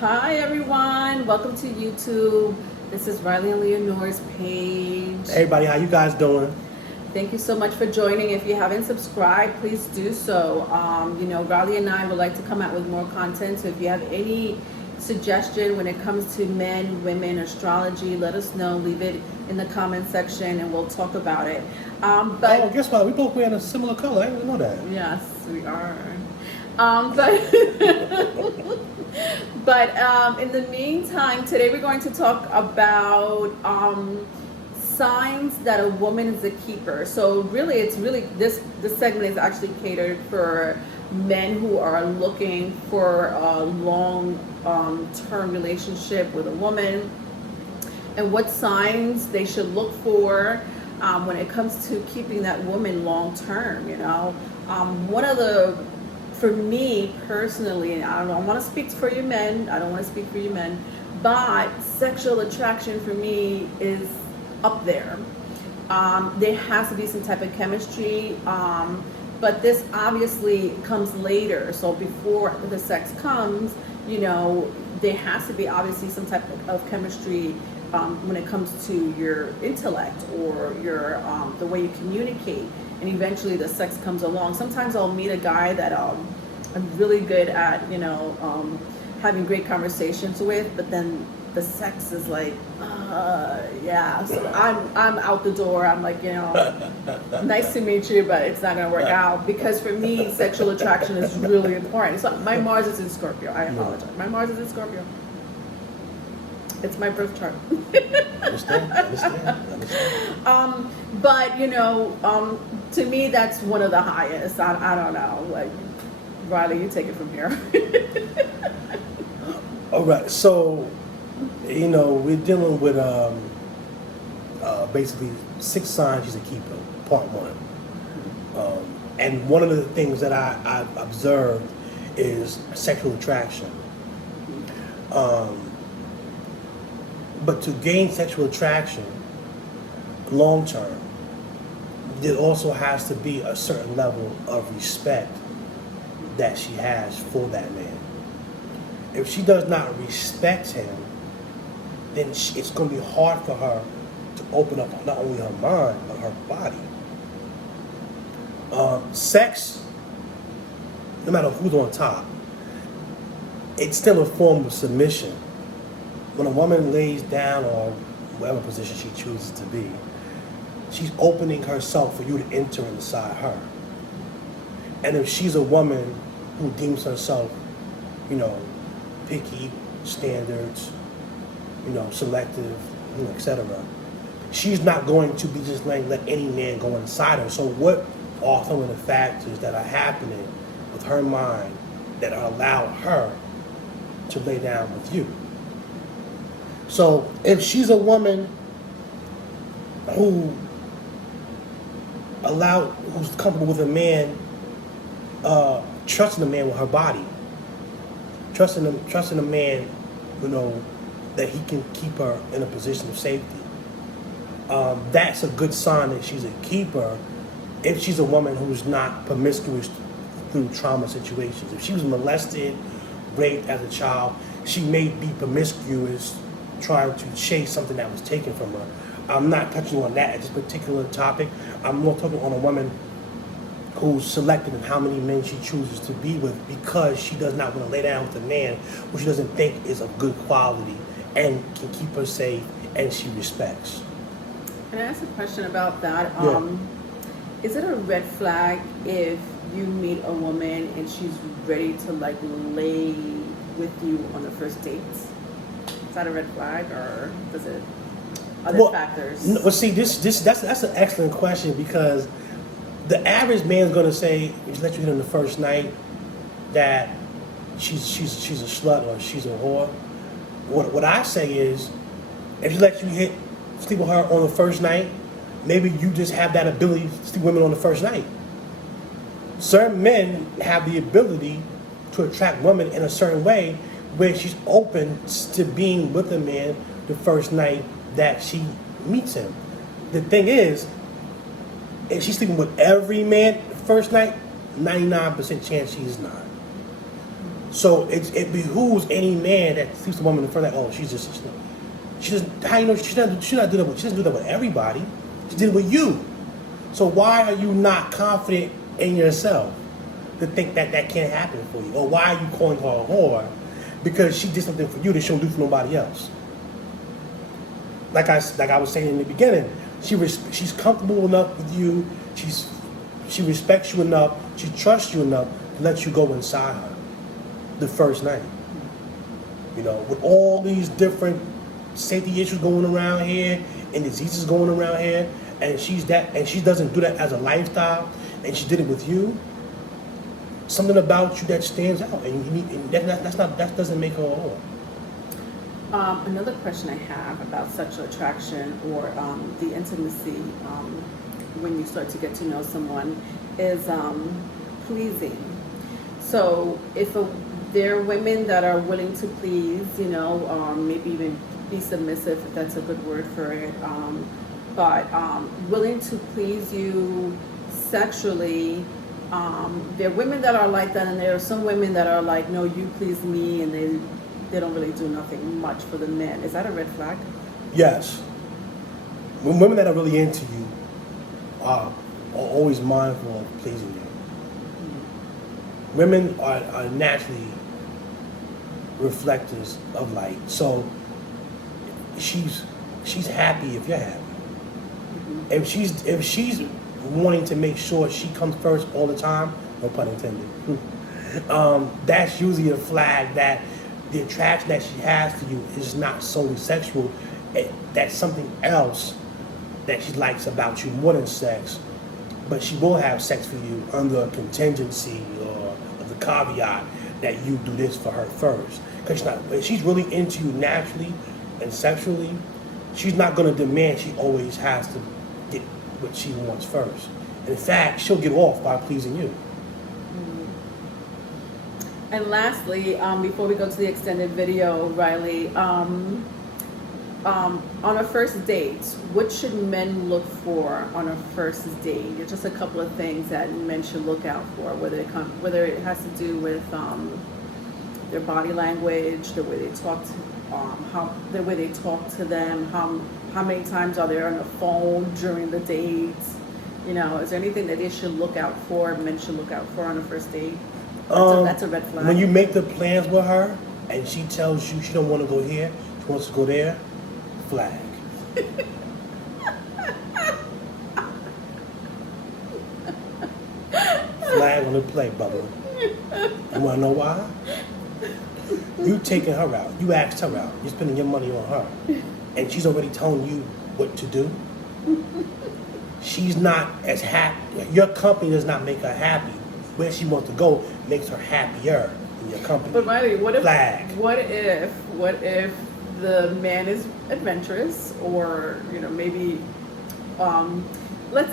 Hi everyone, welcome to YouTube. This is Riley and Leonore's page. Hey everybody, how you guys doing? Thank you so much for joining. If you haven't subscribed, please do so. Riley and I would like to come out with more content. So if you have any suggestion when it comes to men, women, astrology, let us know. Leave it in the comment section and we'll talk about it. But guess what? We both wearing a similar color. I didn't know that. Yes, we are. But in the meantime, today we're going to talk about signs that a woman is a keeper. So really, this segment is actually catered for men who are looking for a long-term relationship with a woman, and what signs they should look for when it comes to keeping that woman long-term. One of the, for me personally, and I don't want to speak for you men, but sexual attraction for me is up there. There has to be some type of chemistry, but this obviously comes later. So before the sex comes, there has to be obviously some type of chemistry when it comes to your intellect or your the way you communicate, and eventually the sex comes along. Sometimes I'll meet a guy that I'm really good at, having great conversations with, but then the sex is like, yeah. So I'm out the door. I'm like, nice to meet you, but it's not gonna work out, because for me, sexual attraction is really important. So my Mars is in Scorpio. I apologize. My Mars is in Scorpio. It's my birth chart. Understand. But to me, that's one of the highest. I don't know. Like, Riley, you take it from here. All right. So, we're dealing with basically 6 signs she's a keeper. Part 1. And one of the things that I've observed is sexual attraction. But to gain sexual attraction long term, there also has to be a certain level of respect that she has for that man. If she does not respect him, then it's going to be hard for her to open up not only her mind, but her body. Sex, no matter who's on top, it's still a form of submission. When a woman lays down, or whatever position she chooses to be, she's opening herself for you to enter inside her. And if she's a woman who deems herself, picky, standards, selective, etc., she's not going to be just let any man go inside her. So what are some of the factors that are happening with her mind that allow her to lay down with you? So if she's a woman who's comfortable with a man, trusting a man with her body, trusting a man, that he can keep her in a position of safety, that's a good sign that she's a keeper. If she's a woman who's not promiscuous through trauma situations, if she was molested, raped as a child, she may be promiscuous, trying to chase something that was taken from her. I'm not touching on that at this particular topic. I'm more talking on a woman who's selective in how many men she chooses to be with, because she does not want to lay down with a man who she doesn't think is of good quality and can keep her safe and she respects. Can I ask a question about that? Yeah. Is it a red flag if you meet a woman and she's ready to lay with you on the first date? Is that a red flag, or does it other factors? Well, see, that's an excellent question, because the average man's going to say, if she let you hit on the first night, that she's a slut or she's a whore. What I say is, if she lets you sleep with her on the first night, maybe you just have that ability to sleep with women on the first night. Certain men have the ability to attract women in a certain way, where she's open to being with a man the first night that she meets him. The thing is, if she's sleeping with every man the first night, 99% chance she's not. So it behooves any man that sees a woman in front of, oh, she doesn't, how you know, she doesn't do that with everybody. She did it with you. So why are you not confident in yourself to think that that can't happen for you? Or why are you calling her a whore? Because she did something for you that she don't do for nobody else. Like I was saying in the beginning, she's comfortable enough with you. She respects you enough. She trusts you enough to let you go inside her the first night. You know, with all these different safety issues going around here and diseases going around here, and she doesn't do that as a lifestyle, and she did it with you. Something about you that stands out, and that doesn't make her a whore. Another question I have about sexual attraction or the intimacy when you start to get to know someone is pleasing. So if there are women that are willing to please, maybe even be submissive, if that's a good word for it, but willing to please you sexually. There are women that are like that, and there are some women that are like, no, you please me, and they don't really do nothing much for the men. Is that a red flag? Yes. When women that are really into you are always mindful of pleasing you. Mm-hmm. Women are naturally reflectors of light. So she's happy if you're happy. Mm-hmm. If she's wanting to make sure she comes first all the time, no pun intended, that's usually a flag that the attraction that she has to you is not solely sexual. That's something else that she likes about you more than sex. But she will have sex for you under a contingency or the caveat that you do this for her first. Because if she's really into you naturally and sexually, she's not going to demand she always has to get what she wants first. In fact, she'll get off by pleasing you. And lastly, before we go to the extended video, Riley, on a first date, what should men look for on a first date? It's just a couple of things that men should look out for, whether it has to do with their body language, the way they talk to them, how many times are they on the phone during the date? Is there anything that they should look out for, men should look out for on a first date? That's a red flag. When you make the plans with her and she tells you she don't want to go here, she wants to go there, flag. Flag on the play, Bubba. You want to know why? You taking her out. You asked her out. You're spending your money on her. And she's already telling you what to do. She's not as happy. Your company does not make her happy. Where she wants to go makes her happier in your company. But Riley, what if flag. The man is adventurous, or maybe let's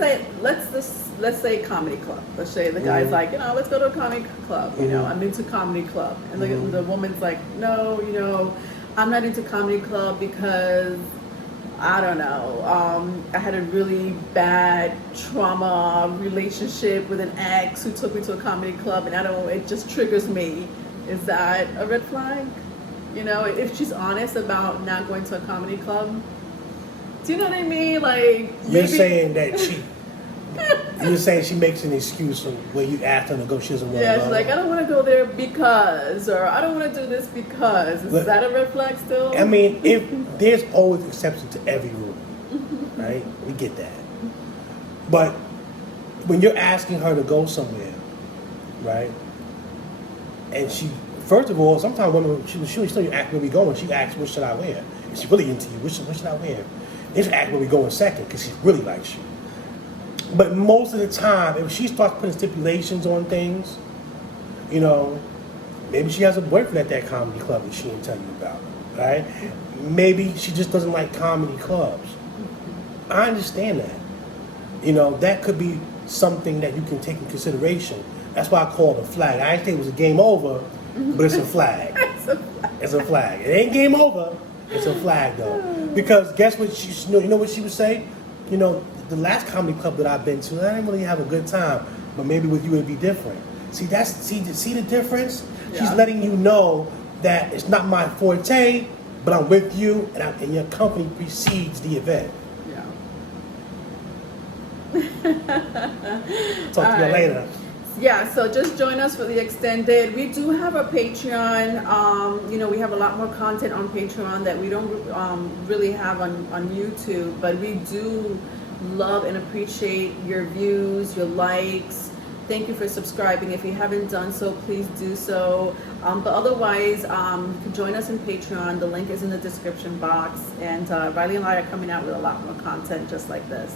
say comedy club. Let's say the guy's like, let's go to a comedy club. I'm into comedy club, and the woman's like, no, I'm not into comedy club because I don't know. I had a really bad trauma relationship with an ex who took me to a comedy club, and it just triggers me. Is that a red flag? If she's honest about not going to a comedy club, do you know what I mean? Like, you're saying that you're saying she makes an excuse when you ask her to go, she doesn't want to go. Yeah, she's like, I don't want to go there because, or I don't want to do this because. Is that a red flag still? I mean, there's always exceptions to every rule, right? We get that. But when you're asking her to go somewhere, right? And first of all, sometimes women, she'll still ask where we going. She asks, what should I wear? If she's really into you, what should I wear? Then she'll ask where we going second because she really likes you. But most of the time, if she starts putting stipulations on things, maybe she has a boyfriend at that comedy club that she didn't tell you about, right? Maybe she just doesn't like comedy clubs. I understand that. That could be something that you can take in consideration. That's why I call it a flag. I didn't think it was a game over, but it's a flag. It's a flag. It ain't game over. It's a flag, though. Because guess what? You know what she would say? The last comedy club that I've been to, I didn't really have a good time. But maybe with you it'd be different. See the difference? She's Yeah. letting you know that it's not my forte, but I'm with you, and your company precedes the event. Yeah. Talk to you Alright. later. Yeah, so just join us for the extended. We do have a Patreon. We have a lot more content on Patreon that we don't really have on YouTube, but we do love and appreciate your views, your likes. Thank you for subscribing. If you haven't done so, please do so. But otherwise, you can join us in Patreon. The link is in the description box. And Riley and I are coming out with a lot more content just like this.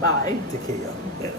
Bye. Take care, y'all. Yeah.